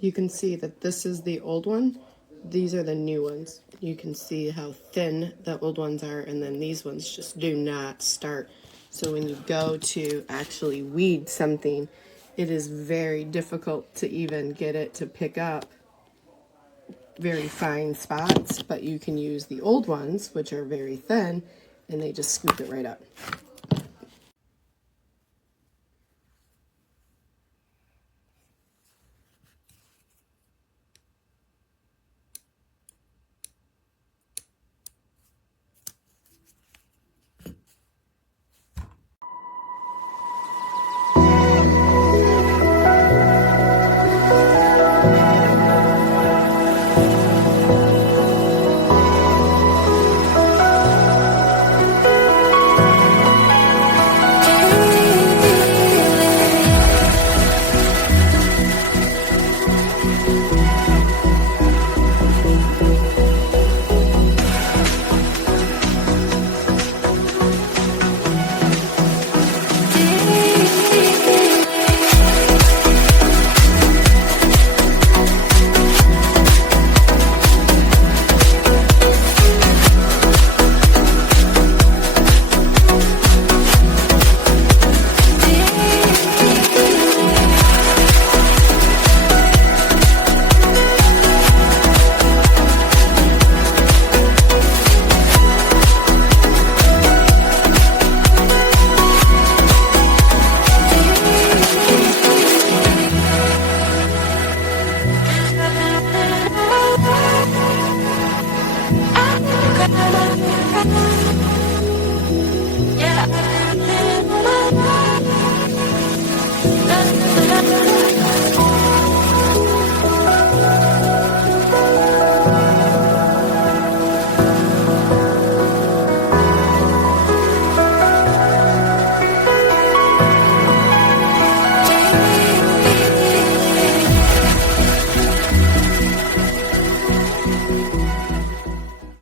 You can see that this is the old one. These are the new ones. You can see how thin the old ones are, and then these ones just do not start. So when you go to actually weed something, it is very difficult to even get it to pick up very fine spots, but you can use the old ones, which are very thin, and they just scoop it right up.